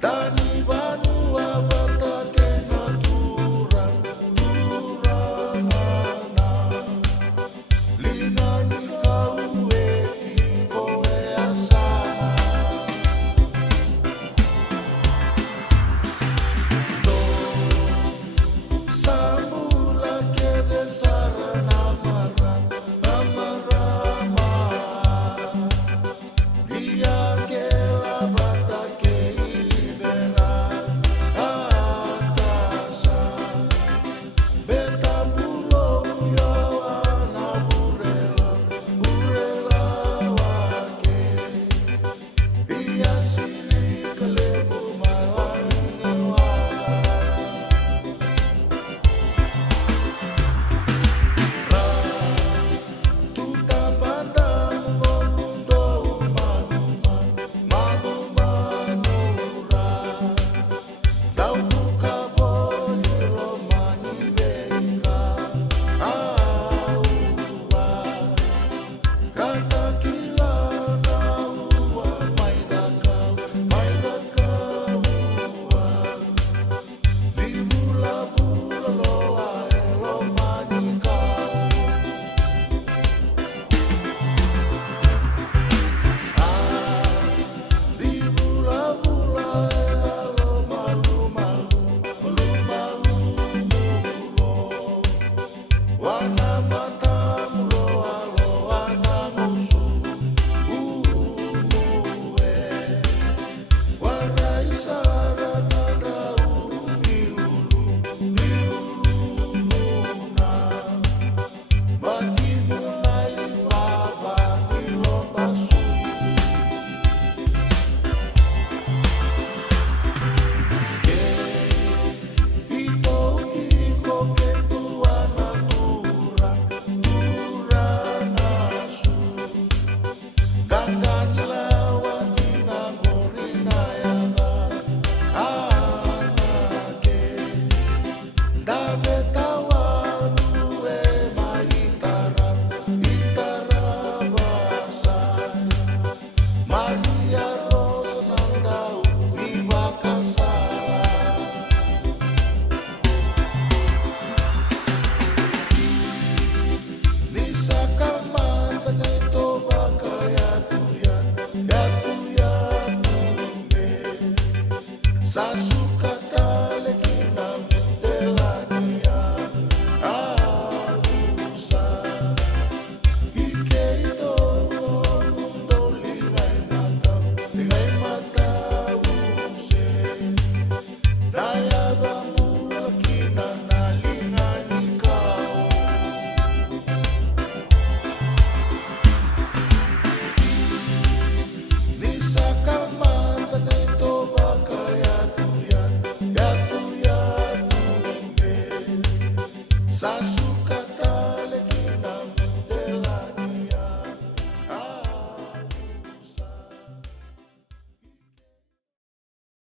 Tani vanua vatake natura, turangana. Linani kaue ikoe asana. Do sambula kede sarana marama. Dia kela vatake ilibera atasa. Betambulo yo ana burela wake. Ia siri kelebu mawani waka. Tuta pandang mundo manura. Tau buka boli lo mani beka aua. Kata kila kaua maida kaua. Di bula-bula loa lo mani kau. Di bula-bula lo malu-malu wana matamu lo wana musu umue warai sarana diuluna batimu nai baba nilo pasu. Ito iko ketua natura, turanasu. Gangani lawati nagorina yaga anake. Dame tawanu itarabasa. Maria Rosa nandau ibakasala. Nisa kamanta neto baka yatuyan ume. Sasuka tale kinam delania abusa. Ike ito mundo lingay mata use. Daya bambula kinanalingan ikaw. Nisa kamanta neto baka yatuyan ume. Sasu